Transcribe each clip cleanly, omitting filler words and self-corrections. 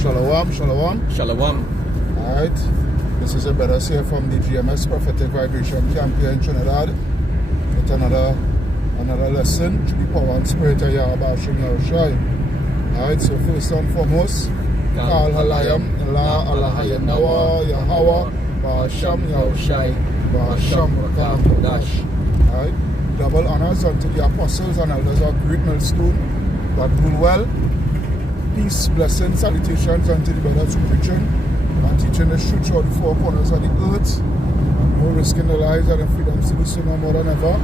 Shalom, shalom. Shalom. Alright. This is a brother here from the GMS Prophetic Vibration Camp here in Trinidad with another lesson to the power and spirit of Yahweh Shai. Alright, so first and foremost, Kal Halayam, Allah, Allahayam Nawa, Yahweh, Ba'asham Yahushai, Ba'asham Rakam Kodash. Alright. Double honors unto the apostles and elders of Great Millstone that rule well. Peace, blessings, salutations unto the brothers who preaching and teaching the truth throughout the four corners of the earth. No risking the lives and the freedoms to do so no more than ever.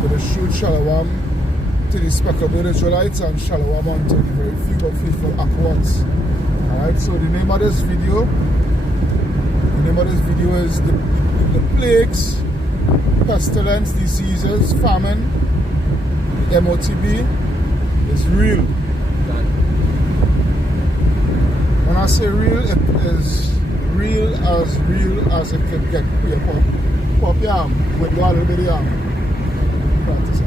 For the truth, shalom to the speckled Israelites and shalom unto the very few but faithful Aquans. Alright, so the name of this video is the plagues, pestilence, diseases, famine, M.0.T.B is real. When I say real, it is real as it can get. Pop your arm with a little bit of arm. Practice it.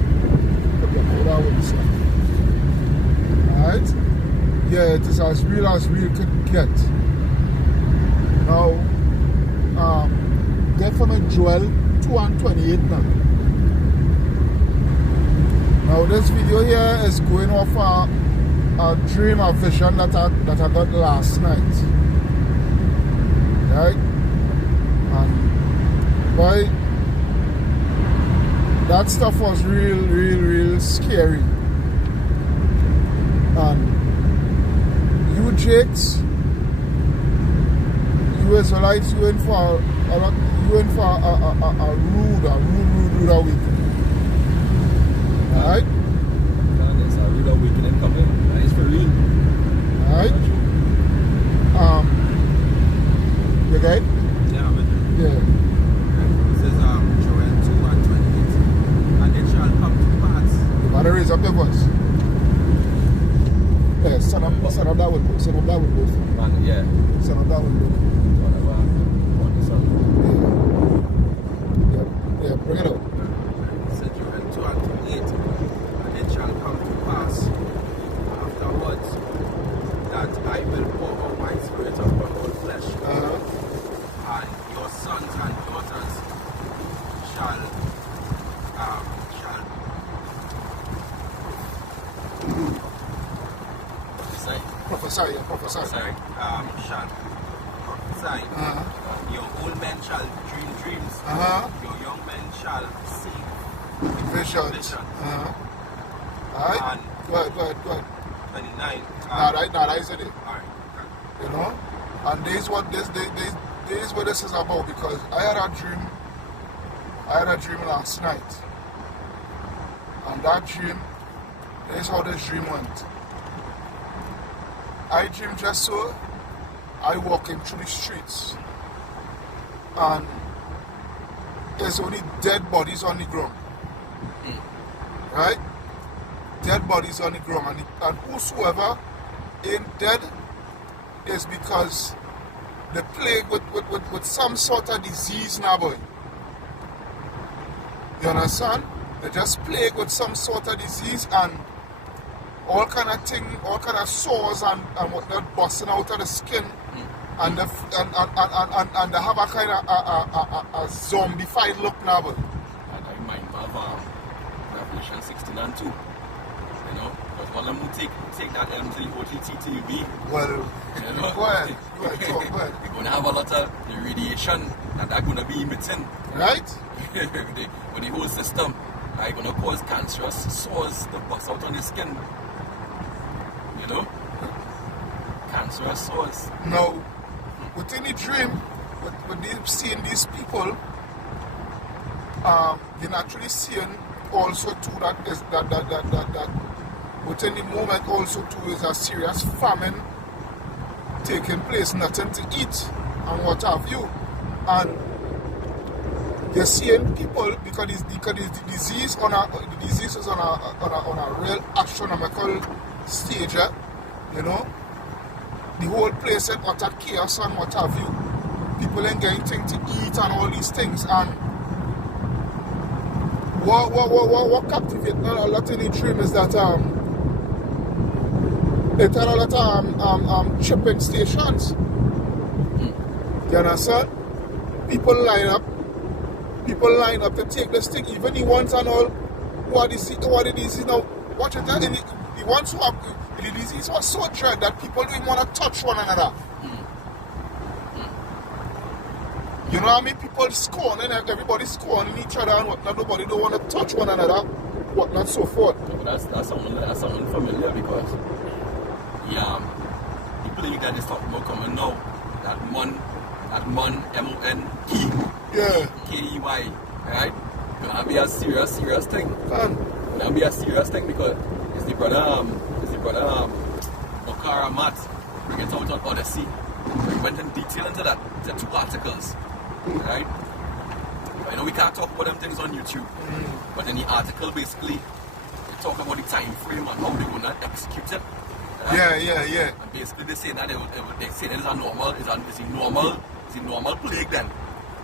Put your powder with this one. Alright? Yeah, it is as real can get. Now, get from M.0.T.B 2:28 now. Now this video here is going off a dream, a vision that I got last night. Right? And boy, that stuff was real scary. And you Jakes, you Israelites, you in for a rude awakening. Alright? There's a rude awakening coming. It's for real. Alright? You okay? Yeah, I'm in there. Yeah. It says Joel 2:28, and it shall come to pass. You gotta raise up your voice. Yeah, son of that would both. Man, yeah. Son of that would both. Yeah, bring it up. It says Joel 2:28, and it shall come to pass afterwards that I will pour out my spirit upon all flesh, and your sons and daughters shall Prophesy. shall prophesy. Your old men shall dream dreams. Your young men shall see Visions. Alright? Go ahead. 29. That is it. Alright. You know? And this is what this is about, because I had a dream last night. And that dream, this is how this dream went. I dreamed just so I walking through the streets and there's only dead bodies on the ground. Right? Dead bodies on the ground, and whosoever ain't dead is because they're plagued with some sort of disease now, boy. You understand? They're just plagued with some sort of disease and all kind of thing, all kind of sores and whatnot busting out of the skin, and they have a kind of a zombified look now, boy. And I mind of Revelation 16:2. You know, because one of them will take that M.0.T.B. Well, you know, go ahead. We're going to have a lot of the radiation that they're going to be emitting. Right? with the whole system, are going to cause cancerous sores to bust out on the skin. You know? Cancerous sores. Now, within the dream, with seeing these people, you're naturally seeing also too that within the moment also too is a serious famine taking place, nothing to eat and what have you. And you're seeing people because the disease is on a real astronomical stage, you know. The whole place is utter chaos and what have you. People ain't getting things to eat and all these things. And what captivates me a lot in the dream is that it had a lot of chipping stations. You understand? People line up to take this thing, even the ones and all. What it is, you know, watch it, the ones who are, the disease was so dread that people don't want to touch one another. You know how many people scorning, everybody scorning each other and whatnot, nobody don't want to touch one another, whatnot, so forth. But that's something familiar because the plague that is talking about coming now, that M.0.T.B, right? Gonna be a serious thing. Gonna be a serious thing because it's the brother Okara Matt bring it out on Odyssey. We went in detail into that. There are 2 articles, right? I know we can't talk about them things on YouTube, but in the article basically they talk about the time frame and how they're gonna execute it. Yeah. And basically they say that they say that it's a normal plague then.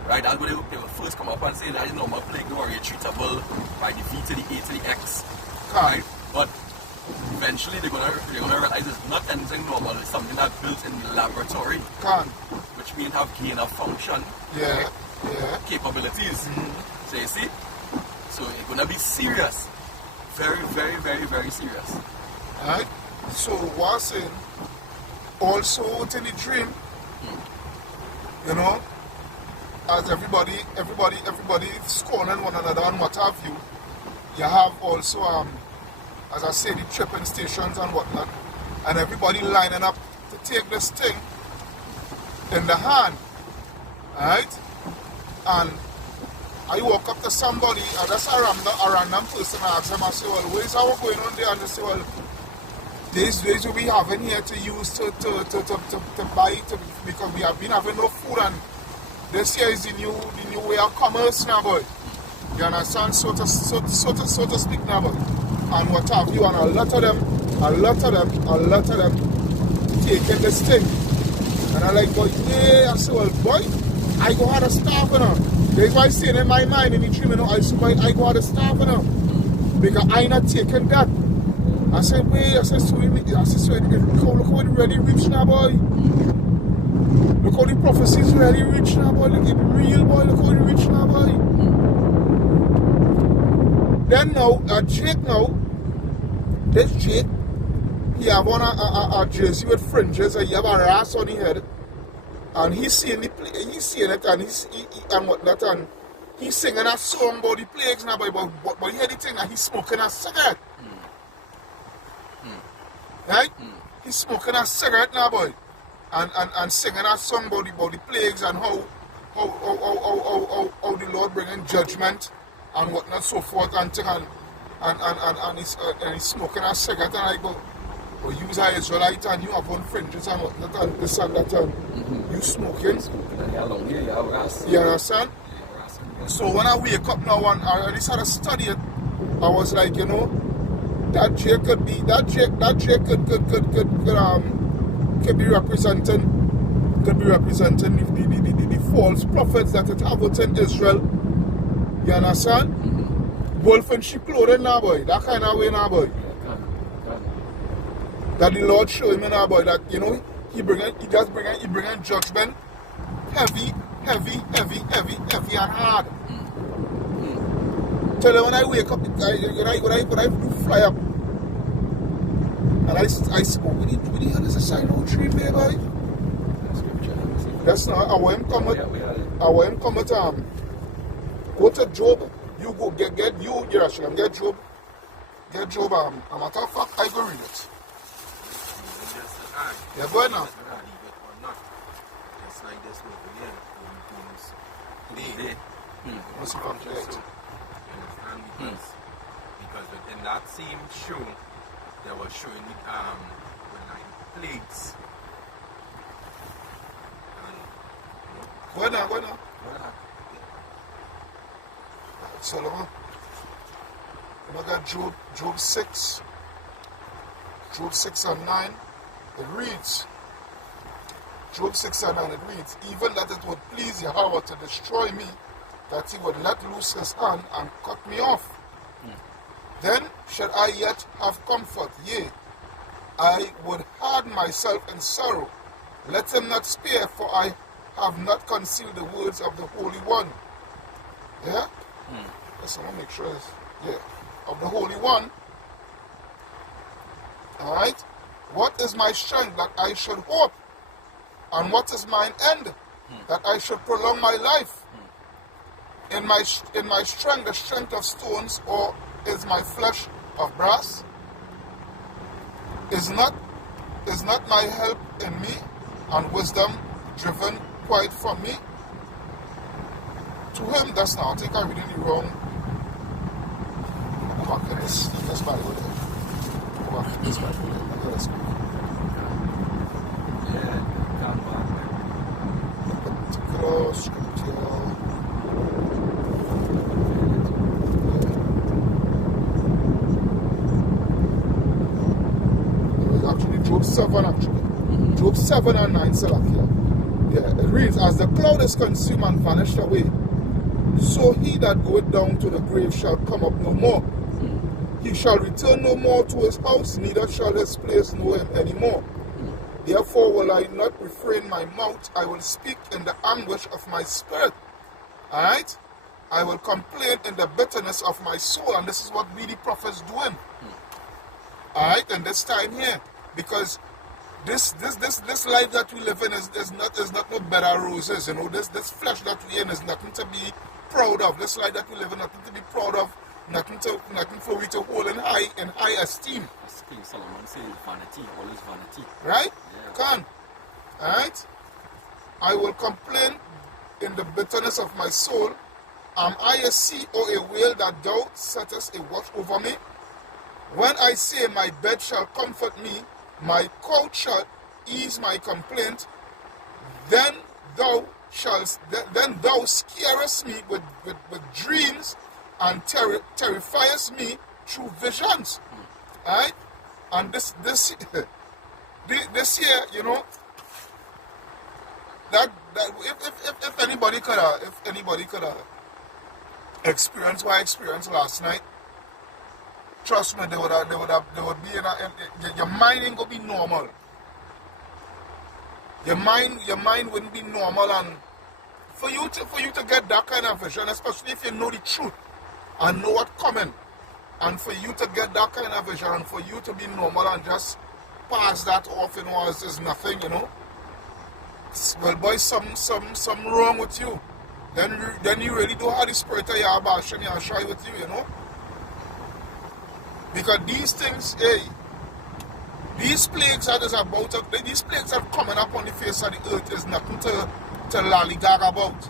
Right, that's what they will first come up and say that it's normal plague, they were treatable by the V to the A to the X. Right? But eventually they're gonna realize it's not anything normal, it's something that's built in the laboratory. Which means have gain of function. Capabilities. So you see? So it's gonna be serious. Very, very, very, very serious. Right? So what's saying also in the dream, you know, as everybody scorning one another and what have you, you have also, as I say, the tripping stations and whatnot, and everybody lining up to take this thing in the hand, right? And I walk up to somebody, and that's a random person, I ask them, I say, well, what is our going on there? And they say, well, these days we having here to use to buy, because we have been having no food, and this here is the new way of commerce now, boy. You understand? So to speak now, boy. And what have you, and a lot of them taking this thing. And I'm like, boy, yeah, I say, well, boy, I go have a staff, you know. That's why I say in my mind, in the dream, you know, I say, boy, I go have a staff, you know. Because I not taking that. I said, wait, I said, look how it really rich now, boy. Look how the prophecy is really rich now, boy. Look at real, boy. Look how it rich now, boy. Then now, Jake now, this Jake, he have on a jersey with fringes, and he have a ras on his head, and he's seeing it, and and whatnot, and he's singing a song about the plagues now, boy, but you hear the thing that he's smoking a cigarette. Right? He's smoking a cigarette now, boy. And singing a song about the plagues and how the Lord bringing judgment and whatnot, so forth, and he's smoking a cigarette, and I go, well, you are Israelite and you have on fringes and whatnot, and this and that, and you smoking. You understand? So when I wake up now and I decided to study it, I was like, you know, that Jake could be representing the false prophets that it have in Israel. You understand? Wolf and sheep clothing now, boy. That kind of way now, boy. That the Lord show him now, boy. That, you know, he bringing judgment heavy and hard. Tell you when I wake up, when I do fly up, and I spoke, what the hell is a sign out dream there, boy? That's not, I want him come at, go to Job, you go, get Jerusalem, get Job, a matter of fact, I go read it. Yeah, go ahead now. It's like this with the What's the fact? Because in that same show, they were showing the plagues. Go ahead now. Solomon. I got Job 6. Job 6 and 9. It reads. Job 6 and 9, it reads, even that it would please Yahweh to destroy me, that he would let loose his hand and cut me off. Then should I yet have comfort, yea, I would harden myself in sorrow. Let him not spare, for I have not concealed the words of the Holy One. Yeah? Yes, I want to make sure it's, yeah. Of the Holy One. Alright? What is my strength that I should hope? And what is mine end? That I should prolong my life? In my strength, the strength of stones, or is my flesh of brass? Is not my help in me, and wisdom driven quite from me? To him, that's now, I think I'm reading the wrong. Go back to this Bible there. Go back to this Bible there. Let's go. Yeah, come back. Particular scripture. Actually, Job 7 actually. Job 7 and 9 Salakia. Yeah, it reads, as the cloud is consumed and vanished away, so he that goeth down to the grave shall come up no more. He shall return no more to his house, neither shall his place know him any more. Therefore will I not refrain my mouth, I will speak in the anguish of my spirit. Alright? I will complain in the bitterness of my soul, and this is what we the prophets doing. Alright, and this time here, because this life that we live in is not no bed of roses, you know. This flesh that we in is nothing to be proud of. This life that we live in, nothing to be proud of, nothing for we to hold in high esteem. King Solomon says vanity, all is vanity. Right? Yeah. Can. Alright? I will complain in the bitterness of my soul. Am I a sea or a whale that thou settest a watch over me? When I say my bed shall comfort me, my couch shall ease my complaint, then thou scarest me with dreams and terrifiest me through visions. Alright? And this year, you know, that if anybody could experience what I experienced last night, trust me, they would be in your mind ain't gonna be normal. Your mind wouldn't be normal, and for you to get that kind of vision, especially if you know the truth and know what's coming, and for you to get that kind of vision, and for you to be normal and just pass that off, you know, as nothing, you know. Well, boy, some wrong with you. Then you really do have the spirit of Yahweh and shy with you, you know. Because these things, hey, these plagues that is about, these plagues that are coming up on the face of the earth is nothing to lollygag about.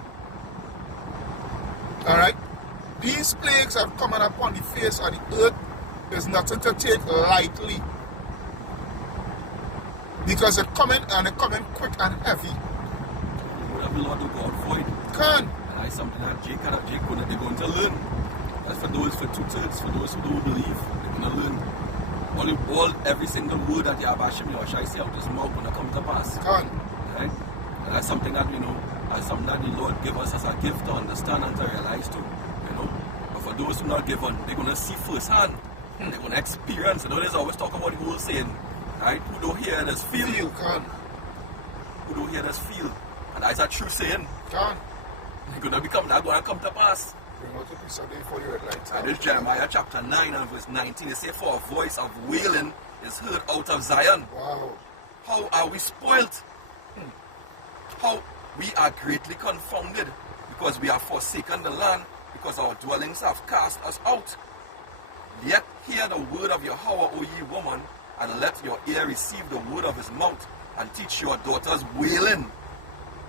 Alright? These plagues that are coming up on the face of the earth is nothing to take lightly. Because they're coming, and they're coming quick and heavy. Whatever the Lord will go avoid. Can. And that's something that Jake they're going to learn. That's for those, for 2/3, for those who don't believe, they're going to learn. Every single word that Yahweh Shai say out his mouth going to come to pass. Can. Right? And that's something that we know, that's something that the Lord give us as a gift to understand and to realize too. You know? But for those who are not given, they're going to see firsthand. They're going to experience. You know, there's always talk about the whole saying, right? Who don't hear this feel. Can. Who don't hear this feel. And that's a true saying. Can. They're going to come to pass. Bring out the piece of day for your light. And this Jeremiah chapter 9 and verse 19, it says, for a voice of wailing is heard out of Zion. Wow. How are we spoilt? How we are greatly confounded, because we have forsaken the land, because our dwellings have cast us out. Yet hear the word of Yahweh, O ye woman, and let your ear receive the word of his mouth, and teach your daughters wailing,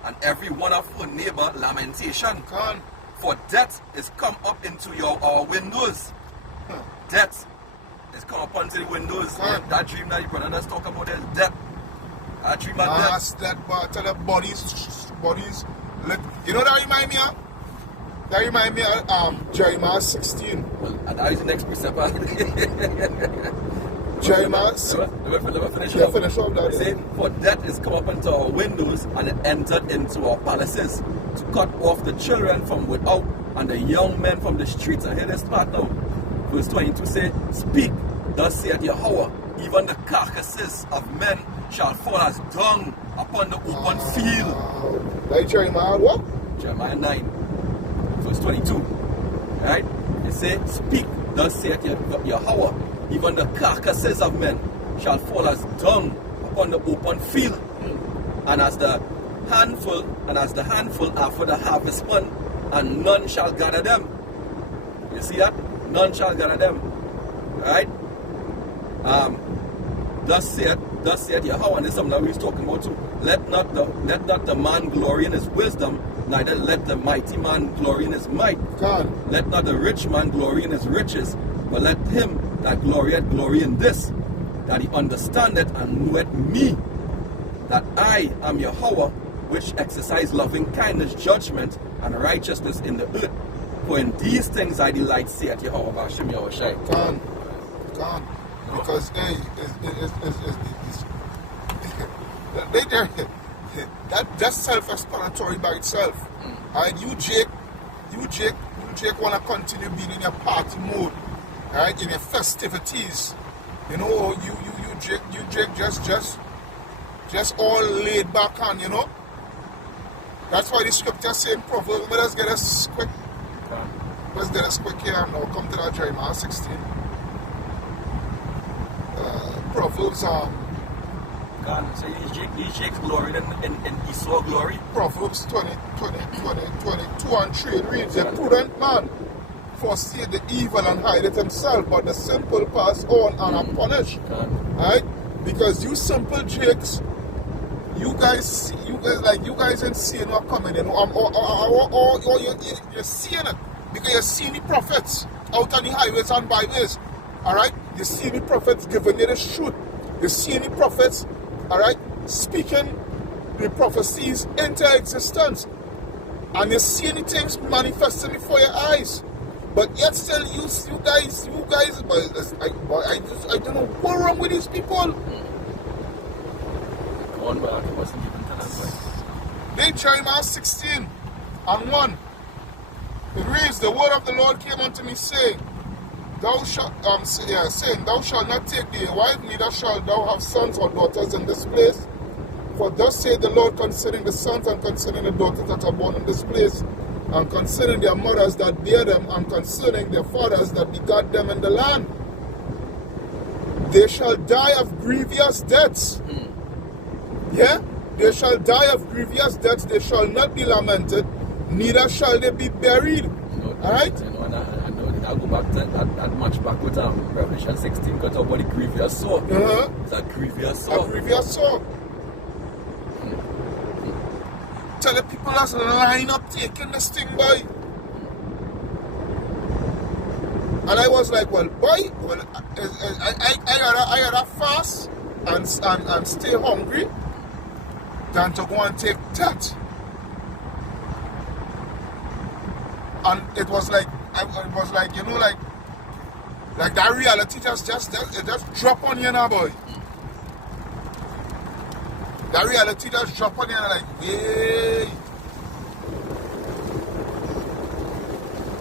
and every one of her neighbor lamentation. Can. For death is come up into our windows. Death is come up onto the windows. That dream that your brother does talk about is death. That dream of death. That's that, but tell the bodies. You know that remind me of? That remind me of Jeremiah 16. Well, and that is the next precept. Jeremiah. Let me finish Yeah, off. finish off that. Say, for death is come up into our windows, and it entered into our palaces, to cut off the children from without, and the young men from the streets. And hear this part now. Verse 22 say, speak, thus saith Yahweh, even the carcasses of men shall fall as dung upon the open field. Like Jeremiah what? Jeremiah 9, verse 22. Right? It says, speak, thus saith Yahweh, even the carcasses of men shall fall as dung upon the open field, and as the handful after the harvestman, and none shall gather them. You see that? None shall gather them. Right? Thus saith Yahweh, and this is something that we was talking about too. Let not the man glory in his wisdom, neither let the mighty man glory in his might. God. Let not the rich man glory in his riches, but let him that glorieth glory in this, that he understandeth and knoweth me, that I am Yahweh, which exercise loving kindness, judgment, and righteousness in the earth. For in these things I delight, saith Yahweh Bashim Yahushai. Gone. Because that's self-explanatory by itself. And you Jake want to continue being in your party mode, right? In your festivities, you know. You Jake just all laid back on, you know. That's why the scripture saying Proverbs. Let's get us quick. Let's get us quick here and now come to that Jeremiah 16. Proverbs God, so you Jake's glory in Esau glory. Proverbs 22 and 3 it reads, a prudent man foresee the evil and hide it himself, but the simple pass on and are punished. Right? Because you simple Jakes, you guys ain't seeing what coming, you know, or you're seeing it because you're seeing the prophets out on the highways and byways. Alright? You see the prophets giving you the truth. You see the prophets, alright, speaking the prophecies into existence. And you see the things manifesting before your eyes. But yet still you guys, I don't know what's wrong with these people. Then Jeremiah 16 and 1. It reads, the word of the Lord came unto me, saying, thou shalt not take thee a wife, neither shalt thou have sons or daughters in this place. For thus saith the Lord concerning the sons and concerning the daughters that are born in this place, and concerning their mothers that bear them, and concerning their fathers that begat them in the land. They shall die of grievous deaths. Yeah? They shall die of grievous deaths. They shall not be lamented, neither shall they be buried. Alright? I'll go back to that much back with Revelation 16, got about the grievous sword. It's a grievous sword. A grievous sword. Tell the people that's line up taking this thing, boy. And I was like, well, boy, I rather fast and stay hungry than to go and take that. And it was like, you know, like that reality just drop on you now, boy. That reality just drop on you and like, hey.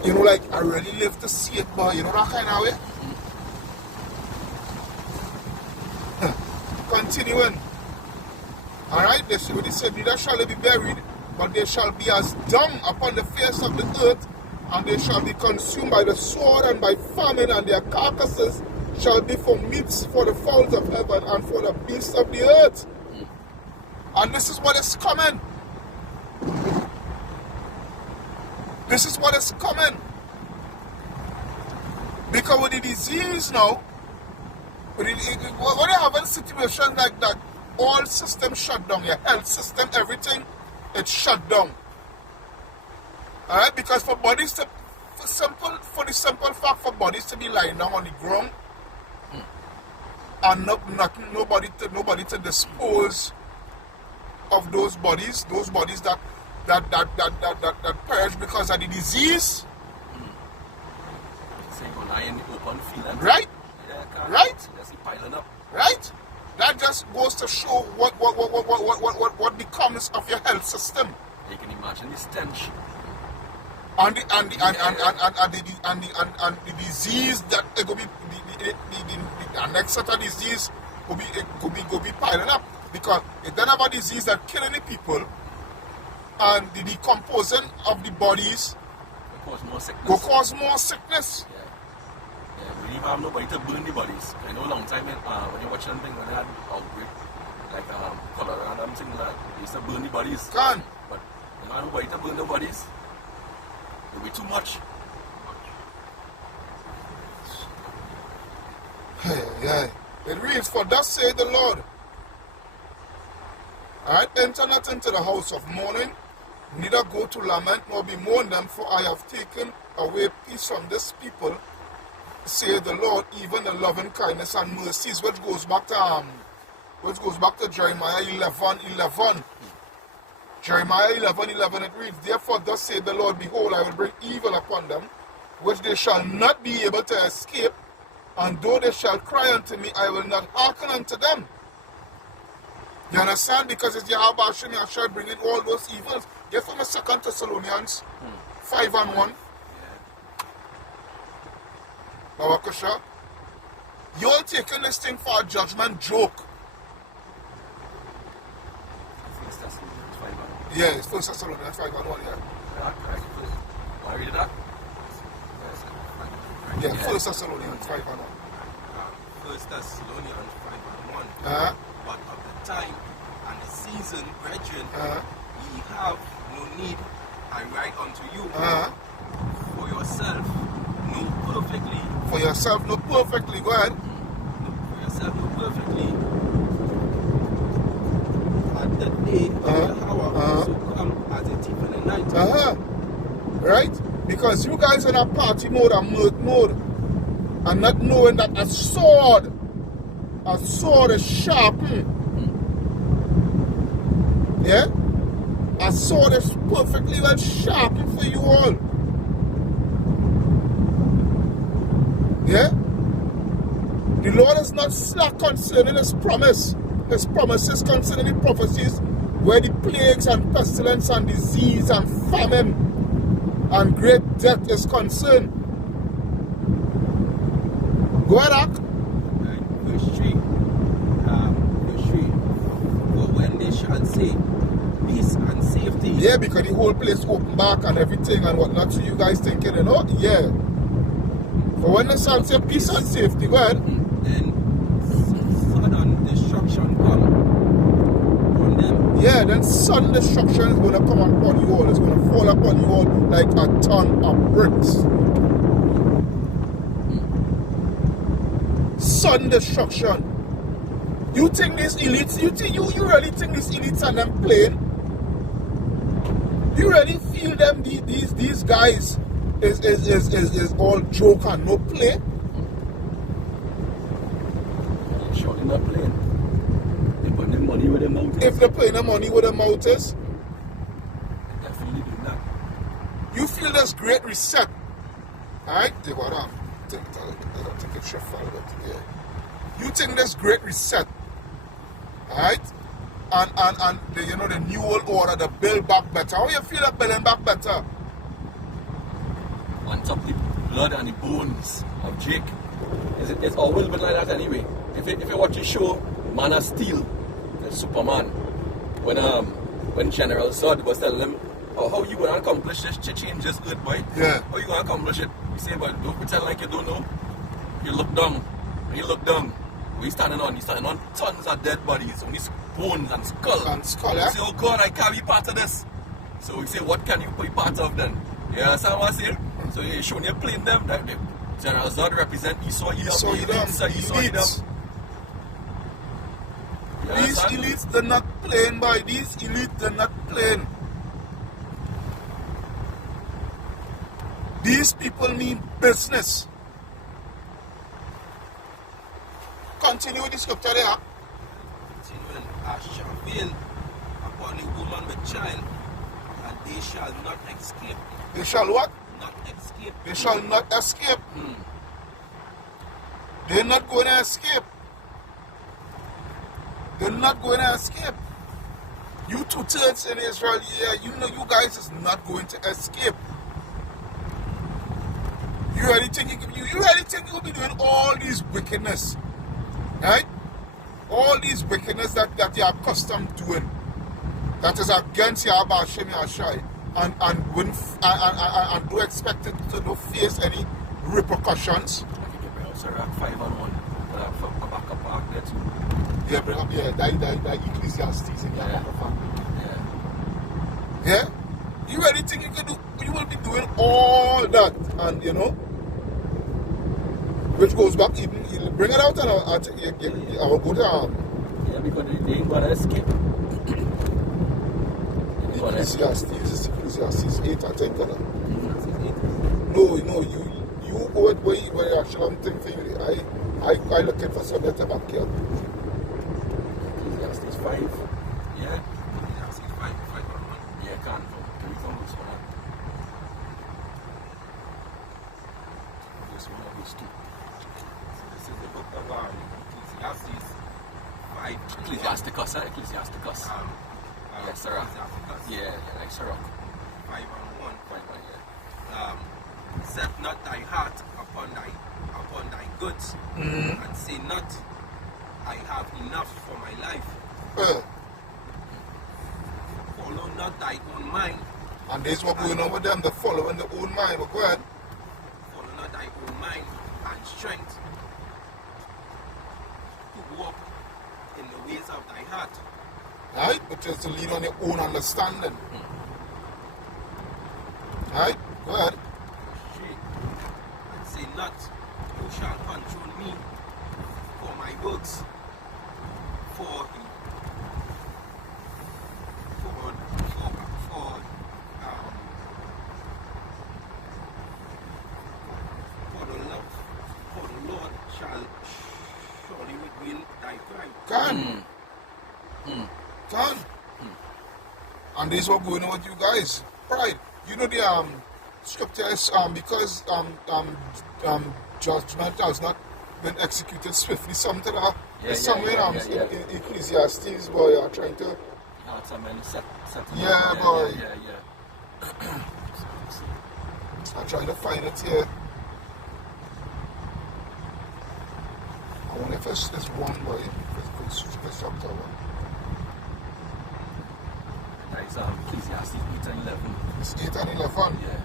You know, like, I really live to see it, boy. You know that kind of way? Continuing. Alright, they said, neither shall they be buried, but they shall be as dung upon the face of the earth, and they shall be consumed by the sword and by famine, and their carcasses shall be for meats for the fowls of heaven and for the beasts of the earth. And this is what is coming. This is what is coming. Because with the disease now, when you have a situation like that, all systems shut down. Your health system, everything, it's shut down. Alright, because for bodies to, for the simple fact for bodies to be lying down on the ground, and nobody to dispose of those bodies that perish because of the disease. So you go lie in the open field. Right? Yeah, right? Just piling up. Right? That just goes to show what becomes of your health system. You can imagine the stench. And the disease that it will be the the next set of disease could be piling up. Because it don't have a disease that kill any people, and the decomposing of the bodies Will cause more sickness. will cause more sickness. Yeah, we didn't have nobody to burn the bodies. I know a long time when you watch something when they had outbreak, like Colorado and things like that, they used to burn the bodies. Can. But you don't have nobody to burn the bodies. It'll be too much. Hey. It reads, for thus saith the Lord, Alright, enter not into the house of mourning, neither go to lament, nor bemoan them, for I have taken away peace from this people, saith the Lord, even the loving kindness and mercies, which goes back to Jeremiah 11:11. Jeremiah 11:11, it reads, therefore thus saith the Lord, behold, I will bring evil upon them, which they shall not be able to escape, and though they shall cry unto me, I will not hearken unto them. You understand? Because it's Yahweh Hashem Yahshua bringing all those evils. Get from 2 Thessalonians 5:1. Bawakasha. You're taking this thing for a judgment joke. Yeah, it's 1 Thessalonians 5:1, yeah. Want to read that? Yeah, 1 Thessalonians 5:1. 1 Thessalonians 5:1. But of the time and the season, brethren, ye have no need, I write unto you, for yourself know perfectly. For yourself know perfectly, go ahead. For yourself know perfectly at the day of the hour so come as a thief in the night. Right? Because you guys in a party mode and mirth mode, and not knowing that a sword is sharpened. Yeah? A sword is perfectly well sharpened for you all. Yeah? The Lord is not slack concerning His promise. His promises concerning the prophecies where the plagues and pestilence and disease and famine and great death is concerned. Go ahead, Ak. Verse 3. For when they shall say peace and safety. Yeah, because the whole place open back and everything and whatnot. So you guys thinking, you know? Yeah. For when they shall say peace and safety, go ahead. Then sudden destruction come on them. Yeah, then sudden destruction is going to come upon you all. It's going to fall upon you all like a ton of bricks. Sudden destruction. You think these elites, you really think these elites are them playing? You really feel them, these guys is all joke and no play? Surely not playing. They put their money where their mouth is. If they're playing the money where their mouth is, Definitely do that. you feel this great reset. Alright? Take what I'm take a shift a little bit. Yeah. You think this great reset. Alright? And the, you know, the new world order, the build back better. How you feel that building back better? On top of the blood and the bones of Jake. It's always been like that anyway. If you watch the show Man of Steel, the Superman, when General Zod was telling him, oh, how you going to accomplish this to change this earth, boy? Yeah. How you going to accomplish it? You say, but don't pretend like you don't know. You look down. When you look down, what you standing on? You're standing on tons of dead bodies, only bones and skull. And skull, yeah? You say, oh God, I can't be part of this. So we say, what can you be part of then? You understand what I'm saying? So you're showing you playing them that the General Zod represent Esau Edom. Esau Edom. These elites, they're not playing by. These elites, they're not playing. These people mean business. Continue with the scripture there. Continuing, I shall veil upon the woman with child, and they shall not escape. They shall what? Not escape. They shall not escape. They're not going to escape. They're not going to escape. You 2/3 in Israel, yeah, you know you guys is not going to escape. You really think you'll be doing all these wickedness Right? All these wickedness that you are accustomed doing, that is against Yahweh Hashem Yahshai, and do expect it to not face any repercussions. Yeah, bring up, yeah, that Ecclesiastes in Yeah. Yeah? You really think you can do, you will be doing all that, and you know, which goes back, even, you bring it out and I'll go to Yeah, because they ain't gonna escape. Ecclesiastes 8, I think. No, you go it where you actually think for you. I looking for some better back here. Ecclesiastes 5. Yeah. Ecclesiastes 5. Yeah, can't come this one. This one of these two. So this is the book of Ecclesiastes 5. Ecclesiasticus, Ecclesiasticus. Yes, sir. Ecclesiasticus. Yeah, like sir. 5:1. 5, yeah. Set not thy heart upon thy goods, and say not, I have enough for my life. Follow not thy own mind. And this is what going on with them, they're following their own mind. But go ahead. Follow not thy own mind and strength to walk in the ways of thy heart. Right? Which is to lead on your own understanding. Right? Go ahead. And say not, you shall control me for my works, for the Lord shall surely reveal thy pride. Can. And this is what going on with you guys. Pride. You know the scripture is because judgment has not been executed swiftly. Something somewhere in Ecclesiastes, boy, are trying to. Yeah, boy. Yeah. I'm trying to find it here. I wonder if it's this one, boy. If it's chapter 1. That is Ecclesiastes 8 and 11. It's 8 and 11. Yeah.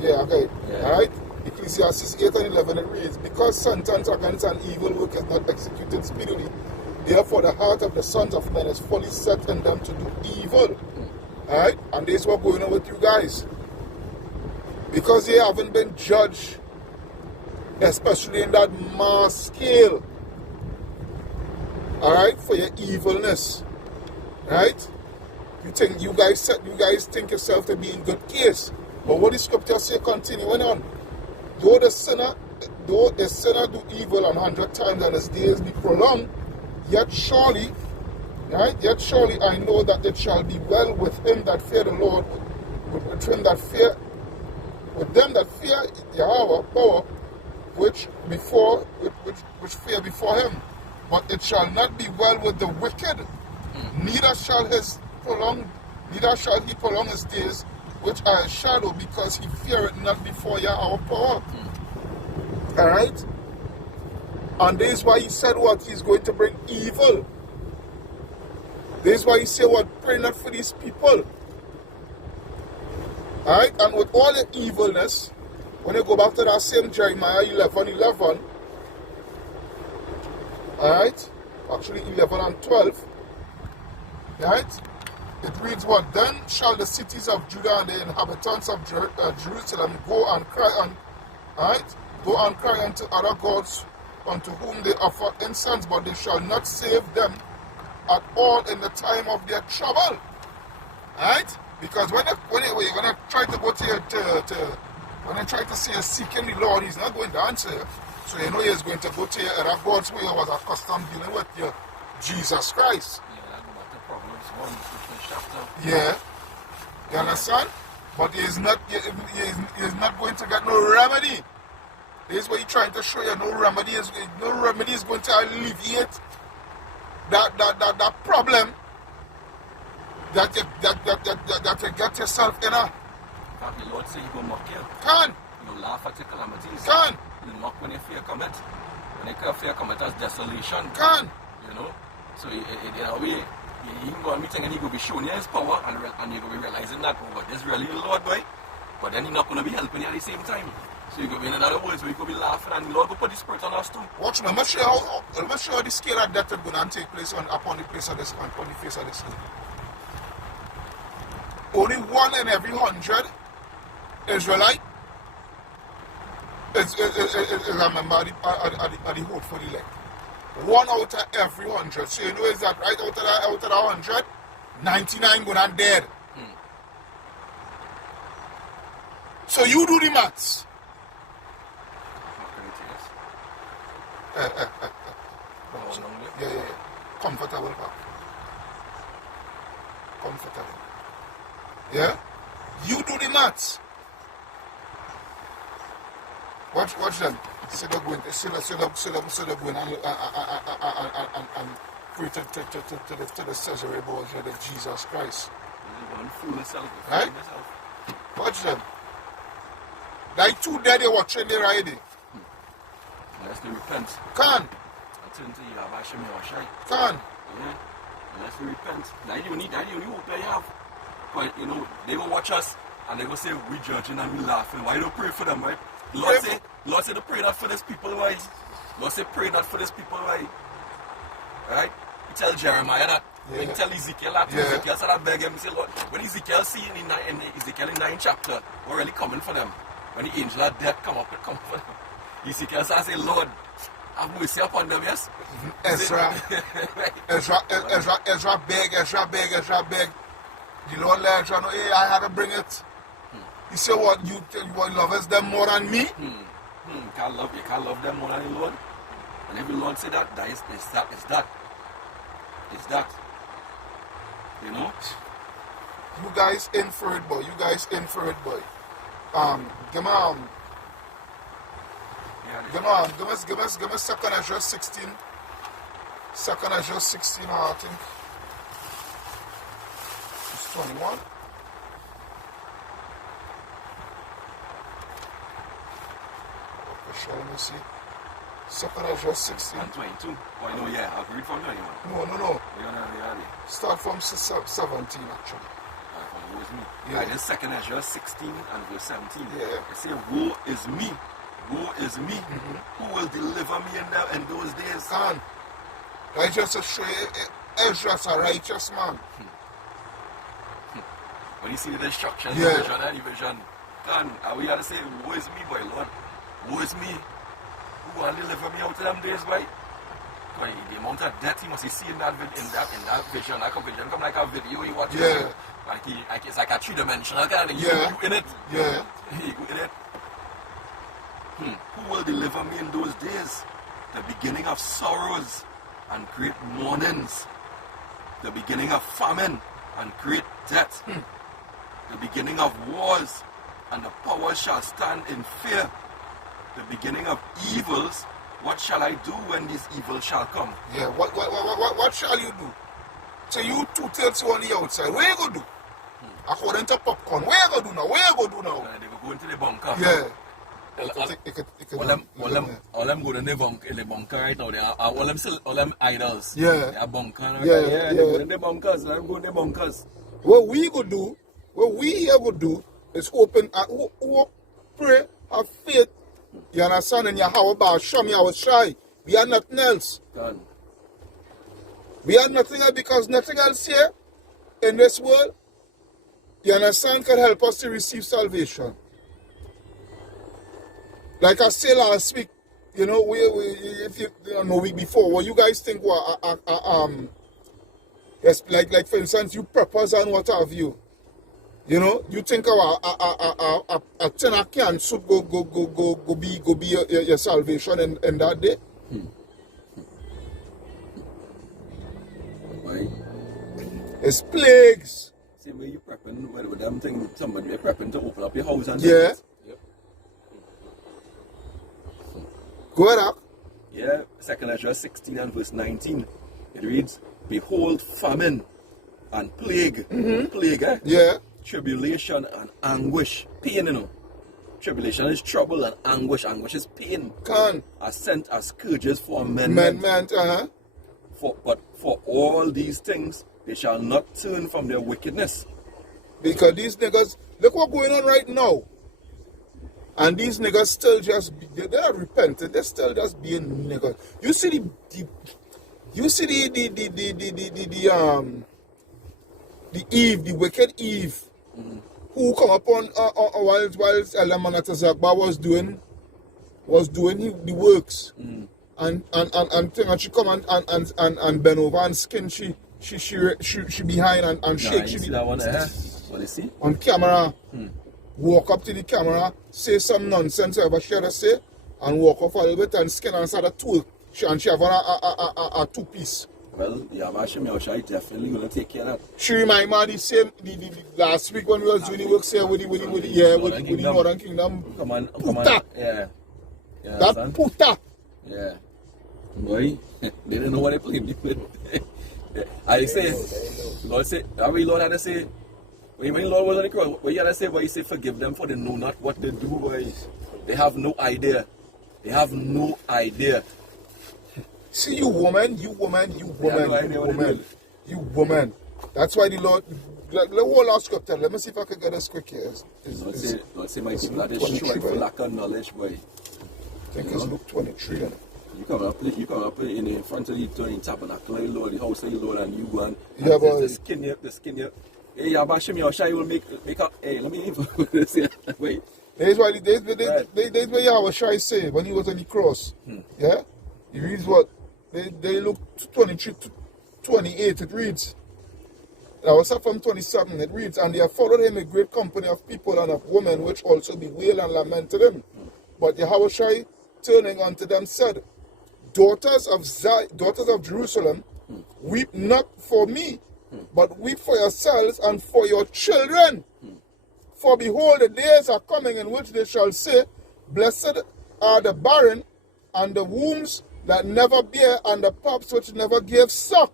Yeah, okay. Yeah. Alright? Ecclesiastes 8 and 11 it reads, because sentence against an evil work is not executed speedily, therefore the heart of the sons of men is fully set in them to do evil. Alright? And this is what's going on with you guys. Because they haven't been judged, especially in that mass scale. Alright? For your evilness. Right? You guys think yourself to be in good case. But what the scripture say continuing on? Though the sinner do evil 100 times and his days be prolonged, yet surely I know that it shall be well with him that fear the Lord, with them that fear Yahweh power, which fear before him. But it shall not be well with the wicked, neither shall he prolong his days, which are a shadow, because he feareth not before Yahweh power. Alright? And this is why he said what? He's going to bring evil. This is why he said what? Pray not for these people. Alright? And with all the evilness, when you go back to that same Jeremiah 11:11, alright? Actually 11 and 12. Right? It reads what? Then shall the cities of Judah and the inhabitants of Jerusalem go and cry unto other gods, unto whom they offer incense, but they shall not save them at all in the time of their trouble. Right? Because when you're gonna try to go when you try to say you're seeking the Lord, he's not going to answer you. So you know he's going to go to your other gods where you was accustomed dealing with your Jesus Christ. Yeah, you understand? But he is not going to get no remedy. This is what he's trying to show you. No remedy is going to alleviate that problem that you get yourself in a. The Lord say he will mock you. Can. He will laugh at your calamities. Can. mock when your fear commit. When your fear commit as desolation. Can. You know? So in a way, he can go and meeting and he will be showing you his power and you're going to be realizing that, oh, but this really the Lord, boy. But then he's not going to be helping you at the same time. So you go in other words, we could be laughing and the Lord will put the Spirit on us too. Watch me, I'm not sure how the scale of death is going to take place upon the face of this earth. Only 1 in every 100 Israelite is a member of the hope for the elect. 1 out of every 100. So you know is that right out of the 100, 99 going on dead. So you do the maths. Yeah. Comfortable, Papa. Comfortable. Yeah? You do the maths. Watch them. See them going and pray to the Caesarea Borgia of Jesus Christ. Right? Watch them. Like 2 dead they watching there already. Unless they repent. Can. Turn to Yahweh or Shai. Can. Yeah. Unless we repent. That's the only hope they have. But you know, they will watch us and they will say we judging and we laughing. Why don't pray for them, right? Lord say to pray not for these people, right? Lord say pray not for these people, right? Right? He tell Jeremiah that. Yeah. He tell Ezekiel that. Yeah. Ezekiel said that beg him. He say, Lord, when Ezekiel see in Ezekiel in 9th chapter, we're really coming for them. When the angel of death come for them. Ezekiel said, say, Lord, have mercy upon them, yes? Ezra beg. The Lord let Ezra know, hey, I had to bring it. He said, what, you love them more than me? You can't love them more than the Lord. And if the Lord say that, it's that. You know? You guys in for it, boy. Give us 2nd Ezra 16. 2nd Ezra 16, I think. It's 21. Okay, let me see. 2nd Ezra 16. And 22. Oh, no, yeah, I'll read from 21. No. Start from 17, actually. Yeah, this 2nd Ezra 16 and verse 17. Yeah. It says, woe is me. Who will deliver me in those days? Can. I just show you Ezra's a righteous man. When you see the destruction, yeah. division, can. We got to say, woe is me, boy, Lord. Woe is me. Who will deliver me out of them days, boy? Because the amount of death he must see in that vision, like a vision, come like a video you watch. Yeah. Like it's like a 3-dimensional kind of thing. Yeah. You in it. Yeah. You in it. Who will deliver me in those days? The beginning of sorrows and great mournings. The beginning of famine and great death. The beginning of wars, and the powers shall stand in fear. The beginning of evils. What shall I do when these evils shall come? Yeah, what shall you do? So you 2/3 on the outside. Where you go do? According to popcorn, where you go do now? They will go into the bunker. Yeah. All them go in the bunker right now. They are all them idols. Yeah. They are bunker. Right? Yeah. They go in the bunkers. Let them go in the bunkers. What we here go do is open and pray, have faith. You understand? And you have about show me I was shy. We are nothing else. Done. We are nothing else because nothing else here in this world, you understand, can help us to receive salvation. Like I said last week, you know, week before, what you guys think yes, like for instance, you purpose and what have you. You know, you think a tin of can soup go be your salvation in that day. Why? It's plagues. See where you prepping with them thing, somebody prepping to open up your house and yeah. Yep. Go ahead. Yeah, 2nd Ezra 16 and verse 19. It reads, behold famine and plague. Plague, eh? Yeah. Tribulation and anguish. Pain, you know. Tribulation is trouble and anguish. Anguish is pain. Can. Are sent as scourges for men. But for all these things, they shall not turn from their wickedness. Because these niggas, look what's going on right now. And these niggas still just, they're not repenting, they're still just being niggas. You see the wicked Eve, who come upon whilst Elder Manatazakba was doing the works, and she come and bend over and skin she behind and shake. You see that one there? What you see? On camera, walk up to the camera, say some nonsense whatever she had to say, and walk off a little bit and skin and start a tool. And she have on a two-piece. Well, yeah, but she definitely gonna take care of that. She remind me of the same the last week when we was doing the work here with the Northern Kingdom. Come on. Yeah. That puta. Yeah. Boy, they didn't know what they played me with. I say, Lord say, Lord had to say, when Lord was on the cross, what you had to say, boy, he said, forgive them for they know not what they do, boy. They have no idea. They have no idea. See you woman. That's why the Lord, the whole last scripture, let me see if I can get this quick here. Lord say, my blood is short for lack of knowledge, boy. I think it's Luke 23. You come up in front of the tabernacle, Lord, the house of the Lord, and you go and the skin here. Hey, Yabashim, your shy will make up. Hey, let me even say, wait. There's why Yahweh Shai say when he was on the cross. Yeah? He reads what? They look 23 to 28, it reads. I was up from 27, it reads, and they have followed him a great company of people and of women, which also bewail and lamented him. But Yahweh Shai, turning unto them, said, daughters of Jerusalem, weep not for me, but weep for yourselves and for your children. For behold, the days are coming in which they shall say, blessed are the barren, and the wombs that never bear, and the pups which never gave suck.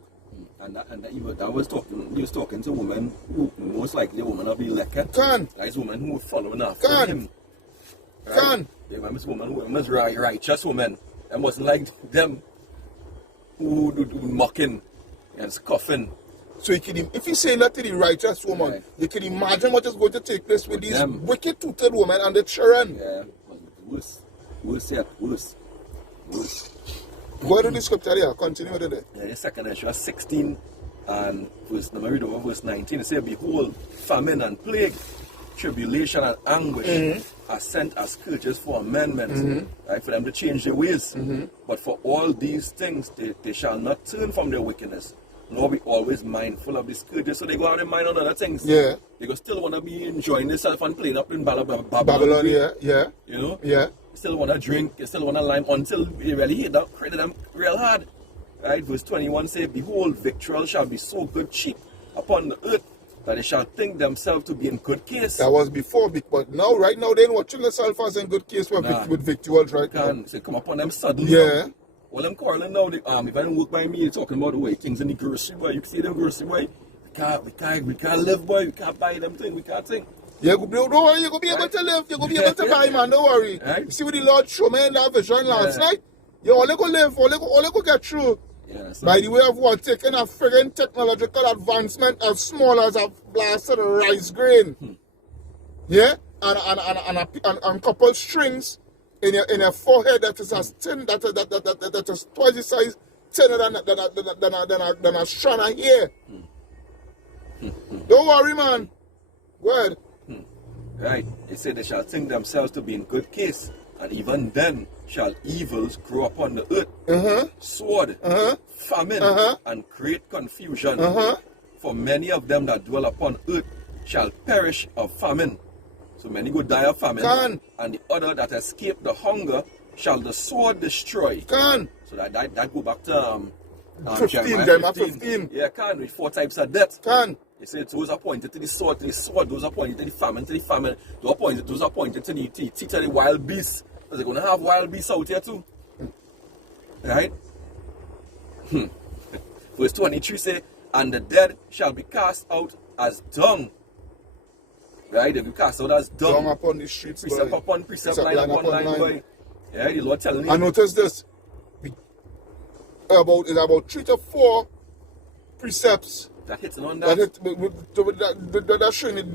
And that was talking to a woman who most likely a woman will be leket. That is a woman who was following after him. Right? They were a woman who was righteous woman. And wasn't like them who do mocking and scoffing. So if you say that to the righteous woman, right, you can imagine what is going to take place with these wicked-toothed women and the children. Yeah, worse. Go to the scripture here, continue with it. Yeah, the second Ezra 16 and verse 19, it says, behold, famine and plague, tribulation and anguish are sent as scourges for amendments, right, for them to change their ways. But for all these things, they shall not turn from their wickedness, nor be always mindful of the scourges. So they go out and mind on other things. Yeah. They go still want to be enjoying themselves and playing up in Babylon. Yeah. You know? Yeah. Still want to drink, you still want to lime until they really hit them, credit them real hard. Right? Verse 21 says, behold, victual shall be so good cheap upon the earth, that they shall think themselves to be in good case. That was before, but now, right now, they're watching themselves as in good case with victuals right now. Say, come upon them suddenly. Yeah. Well, I'm quarreling now. If I don't work by me, you're talking about the way things in the grocery, boy. You can see them grocery, boy. We can't live, boy. We can't buy them things. We can't think. Don't worry, you're going to be able to live. You're going to be able to buy, man. Don't worry. Right? You see what the Lord showed me in that vision last night? You're only going to live. Only going to get through. Yeah, by the way of what? Taking a friggin' technological advancement as small as a blasted rice grain. Yeah? And couple strings in your forehead that is as thin, that is twice the size thinner than a strand of hair. Don't worry, man. Go ahead. Right. It said they shall think themselves to be in good case, and even then shall evils grow upon the earth, sword, famine, and great confusion. For many of them that dwell upon earth shall perish of famine. So many go die of famine, and the other that escape the hunger shall the sword destroy. So that go back to Jeremiah 15. Yeah, with 4 types of death. They say those are pointed to the sword, those are pointed to the famine, those are pointed to the teeth of the wild beasts. Because they're going to have wild beasts out here too. Right? Verse 23 say, and the dead shall be cast out as dung. Right? They'll be cast out as dung. Dung upon the streets, Precept boy. upon precept, line upon line, boy. Yeah, the Lord telling you. I notice this. About 3 to 4 precepts That hits on that. That's showing it.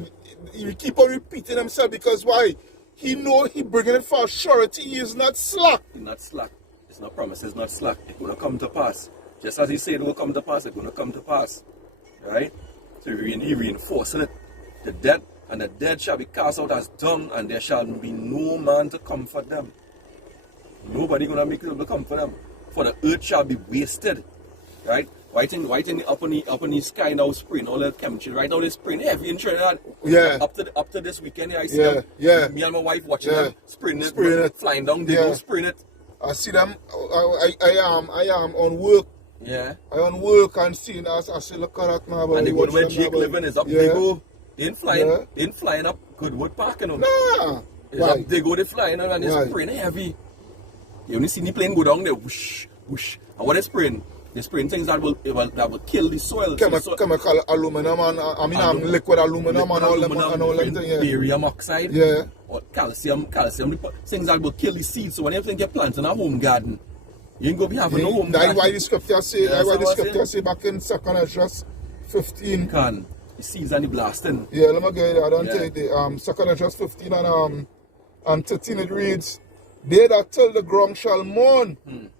He keep on repeating himself because why? He know he bringing it for surety. He is not slack. He's not slack. It's not promise. It's not slack. It's going to come to pass. Just as he said it will come to pass, it's going to come to pass. Right? So he reinforcing it. The dead shall be cast out as dung, and there shall be no man to comfort them. Nobody going to make it able to comfort them. For the earth shall be wasted. Right? Right in up on the sky now spring, all that chemistry. Right now they spring heavy in Trinidad. Yeah. Up to this weekend, I see them. Yeah. Me and my wife watching them spraying it, flying down, they go spraying it. I see them. I am on work. Yeah. I on work and seeing us. I say, look at that now. And they go to where Jake living is up. Yeah. They go. They ain't flying up Goodwood Park, you know. Nah. Up, they go, they flying and they're spraying heavy. You only see the plane go down there, whoosh, whoosh. And what they spraying? They spraying things that will kill the soil. Chemical aluminum and liquid aluminum and all them things. Barium oxide. Yeah. Or calcium, things that will kill the seeds. So whenever you get plants in a home garden, you ain't gonna be having no home garden. That's why the scripture say, back in 2nd Esdras 15. The seeds and the blasting. Yeah, let me get it. I don't take the 2nd Esdras 15 and 13 it reads, they that till the ground shall mourn,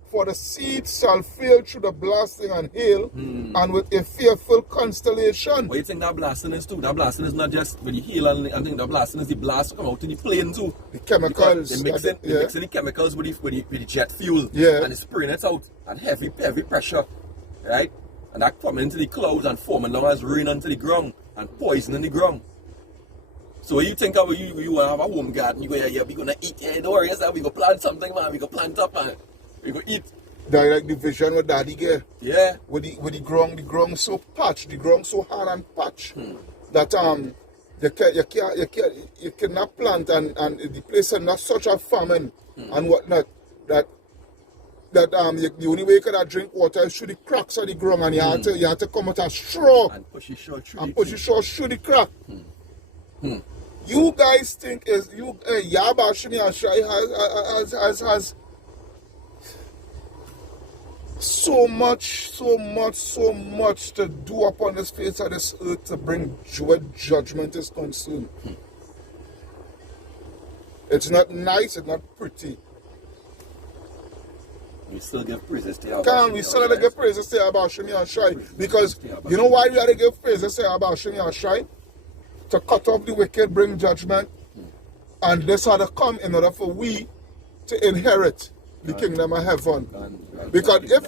for the seed shall fail through the blasting and hail, and with a fearful constellation. What do you think that blasting is too? That blasting is not just with the hail and think the blasting is the blast to come out to the plane too. The chemicals. They mixing the chemicals with the jet fuel. Yeah. And they spraying it out at heavy pressure. Right? And that coming into the clouds and forming down as rain onto the ground and poisoning the ground. So when you think of you have a home garden, you go, yeah, we're gonna eat here, don't worry, we go plant something, man, we go plant up, man. We go eat. Like the vision with Daddy get. Yeah. With the ground so patched, the ground so hard and patched that you cannot plant and the place is not such a famine and whatnot that the only way you can drink water is through the cracks of the ground, and you have to come out a straw and push it short through the crack. You guys think is you Yaba Shimi Ashai has so much to do upon this face of this earth to bring judgment is concerned. It's not nice, it's not pretty. We still give praises to Yahweh. Can we still give praises to Yahweh Shimi Ashai? Because you know why we have to give praises to Yahweh Shimi Ashai? To cut off the wicked, bring judgment, and this had to come in order for we to inherit the kingdom of heaven. Because if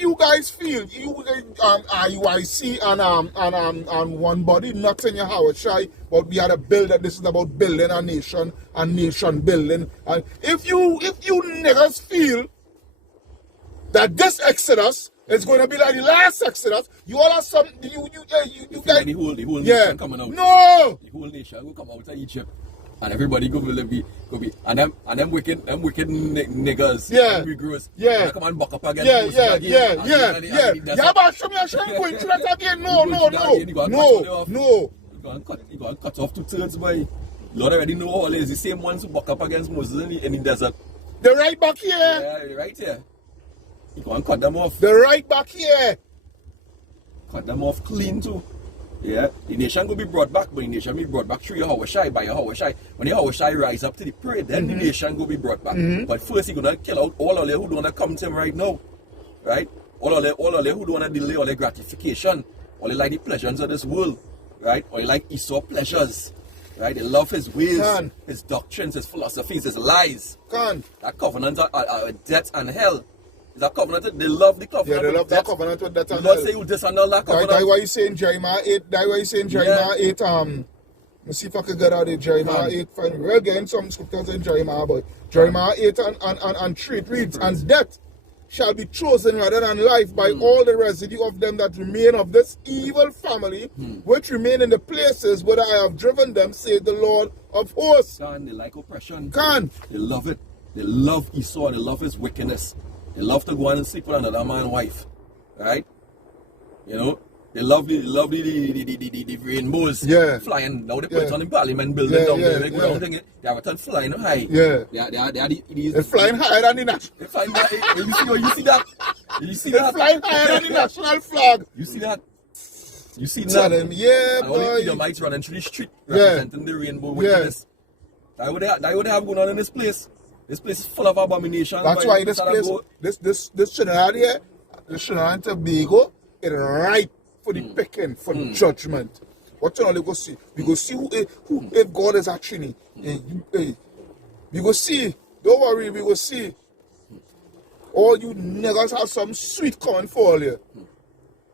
you guys feel, IUIC and one body, not in your house, but we had to build that. This is about building a nation and nation building. And if you niggas feel that this Exodus is going to be like the last Exodus, you all have some, you guys. The whole nation coming out. No! The whole nation will come out of Egypt. And everybody go be and them wicked niggas, Negroes, come and buck up against Yeah, but show me a shame going through that again. No. You go and cut off 2/3 by Lord already know all is the same ones who buck up against Moses in the desert. They're right back here. Yeah, they're right here. You go and cut them off. They're right back here. Cut them off clean too. Yeah, the nation will be brought back, but the nation will be brought back through Yahweh Shai, by Yahweh Shai. When Yahweh Shai rise up to the parade, then the nation will be brought back. But first, he's going to kill out all of them who don't want to come to him right now. Right? All of them who don't want to delay all their gratification, all they like the pleasures of this world. Right? Or they like Esau pleasures. Right? They love his ways, his doctrines, his philosophies, his lies. That covenant are death and hell. Is that covenant? They love the covenant. Yeah, they love that covenant with death and hell. hell. Say you disannul that covenant. That's why you say in Jeremiah 8, let's see if I can get out of Jeremiah 8. We're getting some scriptures in Jeremiah, but Jeremiah 8 and 3 it reads, and death shall be chosen rather than life by all the residue of them that remain of this evil family, which remain in the places where I have driven them, saith the Lord of hosts. They like oppression. They love it. They love Esau. They love his wickedness. They love to go on and sleep with another man's wife. Right? You know? They love the rainbows flying. Now they put it on the Parliament building down there. They go down thing. They have a ton flying high. Yeah. They're flying higher than the national. They're flying high. You see that? You see They're that? flying higher than the national flag. You see that? You see Tell that? them, yeah, and all the boy. Edomites running through the street representing the rainbow wickedness. That would have going on in this place. This place is full of abominations. That's why this place, this Trinidad here, the Trinidad and Tobago, it's ripe for the picking, for the judgment. What you know, we go see? We go see who if God is actually. We go see. Don't worry, we go see. All you niggas have some sweet coming for all you.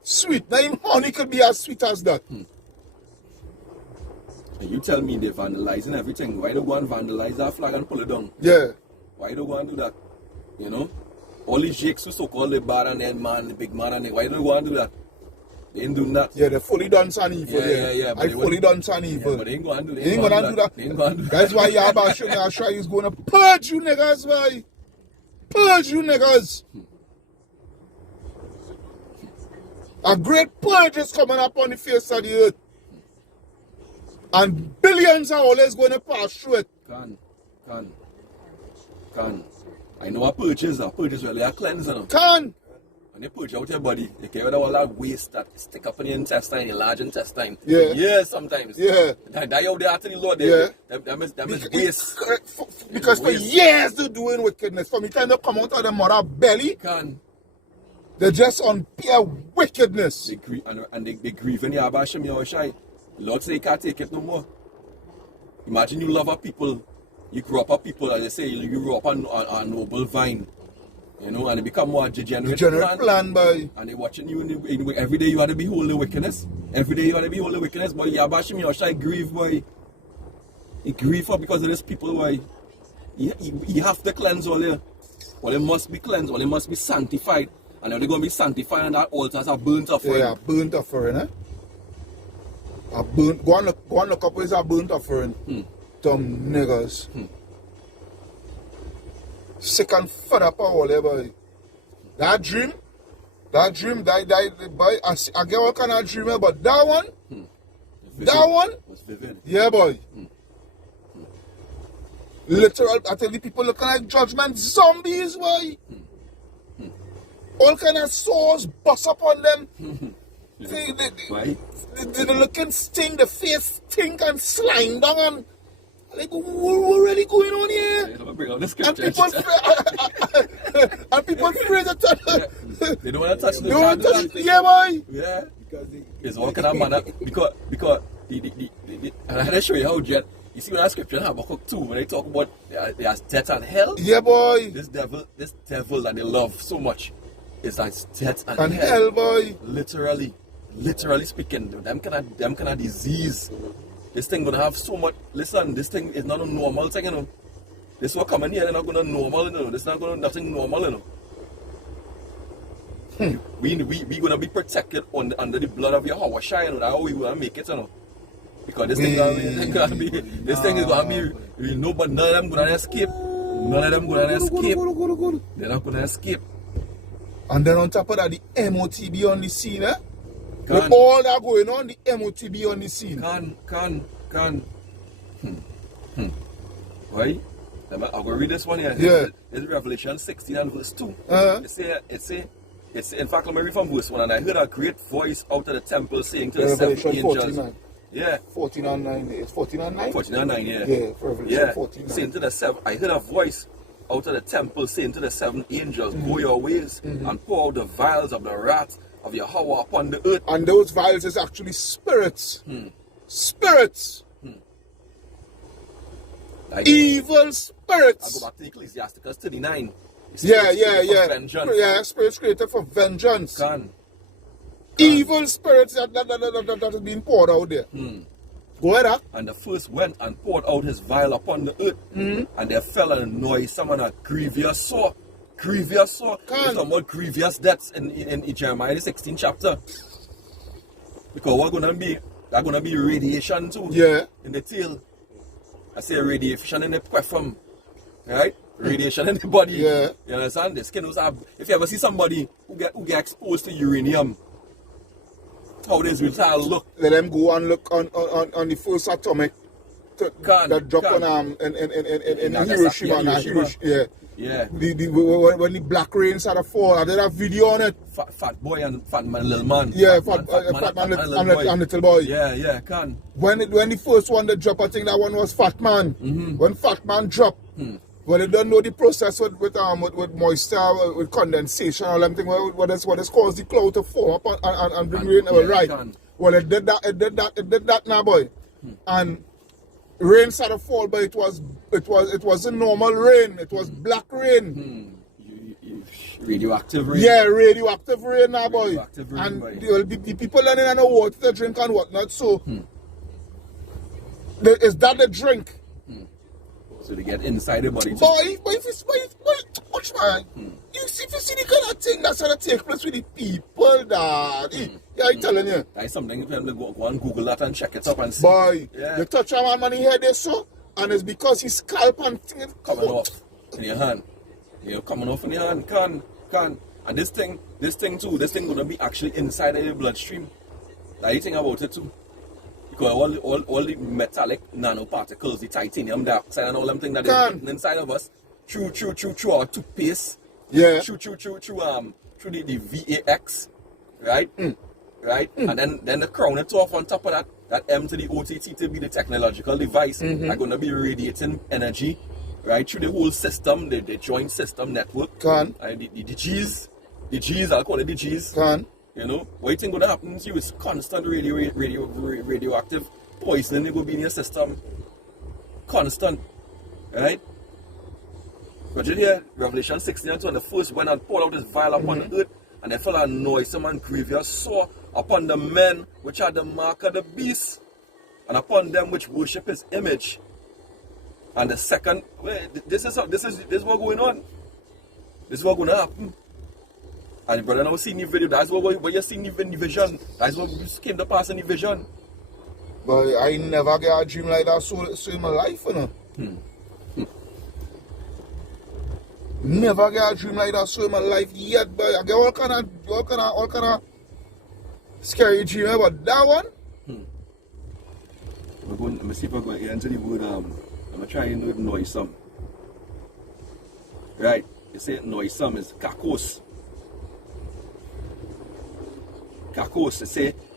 Sweet. Now even honey could be as sweet as that. And you tell me they're vandalizing everything. Why don't go and vandalize that flag and pull it down? Yeah. Why don't go and do that? You know? All these jakes who so-called the bad and head man, the big man, and why don't go and do that? They ain't doing that. Yeah, they're fully done son evil. Yeah. I fully done son evil. Yeah, but they ain't going to do that. They ain't gonna do that. They ain't going to do that. That's why Yahweh is going to purge you niggas, boy. Purge you niggas. A great purge is coming up on the face of the earth. And billions are always going to pass through it. Can. I know a purge is really a cleanser. No? Can. When they purge out your body, they get rid of all that waste that stick up in your intestine, your large intestine. Yeah. Years sometimes. Yeah. Die out there after the Lord. That is waste. Because for years they're doing wickedness. From the time they come out of the mother belly, they're just on pure wickedness. They grieve in Yahweh Hashem Yahushai. The Lord say you can't take it no more. Imagine you love a people, you grow up a people, and they say you grew up on a noble vine. You know, and they become more degenerate plan, boy. And they watching you every day you have to behold the wickedness. Every day you have to behold the wickedness, boy. Yahweh Hashem Yahushai grieve, boy. He grieve for because of this people, boy. He have to cleanse all here. Well, it must be cleansed, well, it must be sanctified. And now they're going to be sanctified and that altar as a burnt offering. Yeah, burnt offering, eh? Go on look up where's a burnt offering. Dumb niggas. Sick and fed up all there, boy. That dream, boy, I get all kind of dream, but that one, was vivid. Yeah, boy. Literal, I tell you, people looking like judgment zombies, boy. All kind of sores bust up on them. They looking sting, the face stink and slime down and like, what really going on here? And people afraid to touch it. They don't want to touch the Yeah, boy. Yeah. Because it's all kind of manner. Because and I had to show you how jet. You see when that scripture in Habakkuk 2, when they talk about there's death and hell. Yeah, boy. This devil that they love so much is like death and hell, boy. Literally speaking, them kind of disease. This thing gonna have so much. Listen, this thing is not a normal thing, you know. This will come in here, they're not gonna normal, you know. This is not gonna nothing normal, you know. We gonna be protected under the blood of Yahweh Shai, you know. That's how we gonna make it, you know. Because this thing is gonna be no, but none of them gonna escape. None of them gonna escape. They're not gonna escape. And then on top of that, the M.0.T.B on the scene, eh? With all that going on, the M.0.T.B on the scene. Right? I'm going to read this one here. Yeah. It's Revelation 16 and verse 2. It's in fact, let me read from verse 1. And I heard a great voice out of the temple saying to the seven angels. 49. Yeah. 14 and 9. It's 14 and 9? 14 and 9, yeah. Yeah, Revelation 14 saying to the seven, I heard a voice out of the temple saying to the seven angels, go your ways and pour out the vials of the wrath of Yahweh upon the earth. And those vials is actually spirits. Spirits. Evil spirits. I'll go back to Ecclesiasticus 39. Yeah, spirits created for vengeance. Evil spirits that is being poured out there. Go ahead, And the first went and poured out his vial upon the earth, and there fell a noisome and a grievous sore. Grievous sore. There's some more grievous deaths in Jeremiah the 16th chapter. Because we're gonna be radiation too. Yeah. In the tail. I say radiation in the perfume. Right? Radiation in the body. Yeah. You understand? The skin was have. If you ever see somebody who get exposed to uranium, how this will look. Let them go and look on the first atomic that dropped on in Hiroshima. Yeah. Yeah. When the black rain started to fall, I did a video on it. Fat boy and fat man, little man. Yeah, fat man and little boy. Yeah, can. When the first one that dropped, I think that one was Fat Man. When Fat Man dropped, well, they don't know the process with moisture, with condensation, all them thing. What has caused the cloud to form up and bring rain. Right. Well, it did that now, boy. And rain started to fall, but it wasn't normal rain. It was black rain. Radioactive rain. Yeah, radioactive rain now, boy. Radioactive rain, And boy. the people learning and know water to drink and whatnot. So, is that the drink? So they get inside the body. Boy, watch man. You see the kind of thing that's gonna take place with the people, dad. Yeah, I'm telling you. That's something if you go and Google that and check it up and see. Boy, Yeah. you touch a man in here, this so, and it's because his scalp and thing is Coming off in your hand. You're coming off in your hand. Can. And this thing gonna be actually inside of your bloodstream. That you think about it too. Because all the metallic nanoparticles, the titanium dioxide and all them things that they're putting inside of us, through our toothpaste, Yeah. through the VAX, right? Right? And then the crown it off on top of that M.0.T.B, the technological device, are gonna be radiating energy, right? Through the whole system, the joint system network. The G's, I'll call it the G's. You know, what you think gonna happen to you is constant radioactive poisoning. It will be in your system. Constant. Right? But you hear Revelation 16 when the first went and poured out his vial upon the earth, and they fell a noisome and grievous sore upon the men which had the mark of the beast, and upon them which worship his image. And the second, this is what going on. This is what gonna happen. And brother, now see the video. That's what you see in the vision. That's what came to pass in the vision. But I never get a dream like that so in my life, you know. Never get a dream like that so in my life yet, but I get all kind of scary dream, but that one. Let me see if I go into the word. I'm gonna try and do noisome. Right? You say noisome is kakos. Kakos,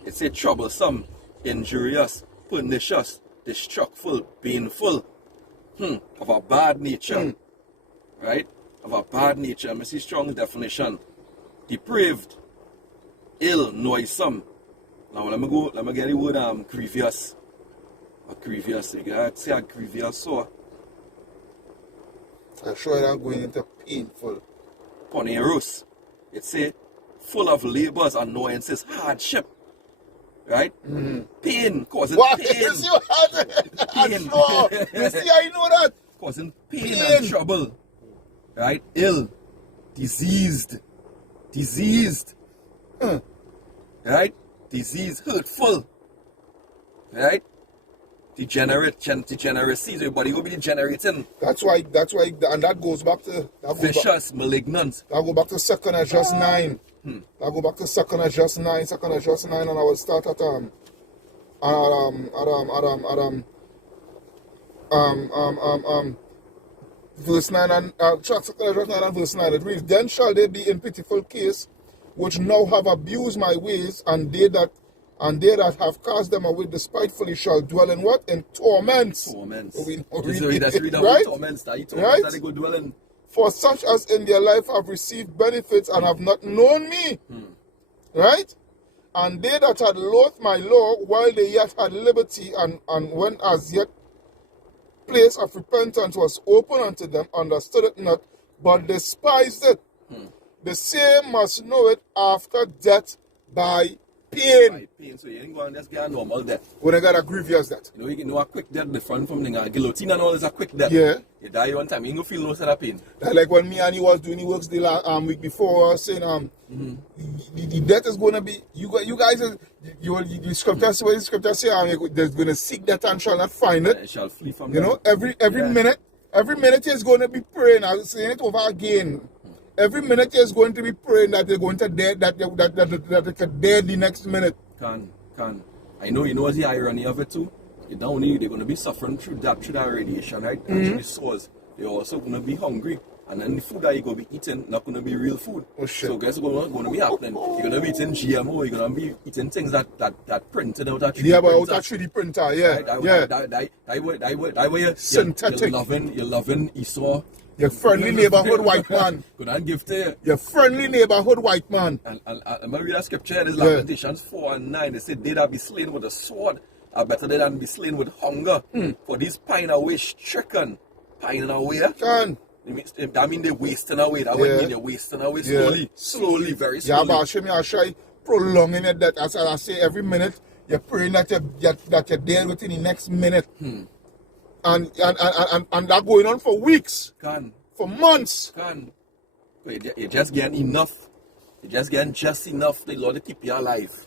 it say troublesome, injurious, pernicious, destructful, painful, of a bad nature, right? Of a bad nature. Let me see strong definition. Depraved, ill, noisome. Now let me get the word grievous. A grievous, you gotta say a grievous sore. I'm sure I'm going into painful. Poneros, it say full of labors, annoyances, hardship, right? Pain, causing What? pain. Yes, you had it. Pain. Sure. You see, I know that. Causing pain and trouble, right? Ill, diseased, right? Disease, hurtful, right? Degeneracy, so your body will be degenerating. That's why, and that goes back to Vicious, malignant. That go back to 2nd Just 9. That go back to 2nd Just 9, 2nd Just 9, and I will start at verse 9 and 2nd Just 9 and verse 9. It reads, "Then shall they be in pitiful case, which now have abused my ways, and they that have cast them away despitefully shall dwell in what? In torments." Torments. So we That's read about right? torments. Torments Right? that they go dwell in. "For such as in their life have received benefits and have not known me." Right? "And they that had loathed my law while they yet had liberty, and when as yet place of repentance was open unto them, understood it not, but despised it. The same must know it after death by pain." By pain, so you ain't going to just get a normal death. When I got a grievous death. You can know a quick death different from the guillotine and all is a quick death. Yeah. You die one time, you ain't going to feel no sort of pain. Like when me and you was doing the works the week before, saying the death is going to be, you guys, the scripture say, there's going to seek death and shall not find it. It shall flee from You them. know, every minute is going to be praying. I'm saying it over again. Every minute is going to be praying that they're going to dead, that they could dead the next minute. Can. I know you know what's the irony of it too? They're going to be suffering through that radiation, right? And through the sores. They're also going to be hungry. And then the food that you're going to be eating not going to be real food. Oh, shit. So guess what's going to be happening? You're going to be eating GMO, you're going to be eating things that printed out of 3D Yeah, but printer. out of 3D printer, yeah. That Synthetic. You're loving Esau. Your friendly neighborhood white man. Go and give to you. Your friendly neighborhood white man. And I'm read a scripture in Lamentations 4 and 9. They say, they that be slain with a sword are better than be slain with hunger. For these pine away stricken. Pining away. Can. That means they're wasting away. That would mean they're wasting away slowly, very slowly. Yeah, but Hashem, you try prolonging it. That, as I say, every minute, you're praying that you're there within the next minute. And that going on for weeks. For months. You're just getting enough. You're just getting just enough, the Lord, to keep you alive.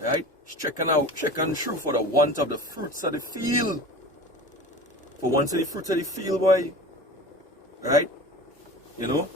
Right? Checking through for the want of the fruits of the field. For once of the fruits of the field, boy. Right? You know?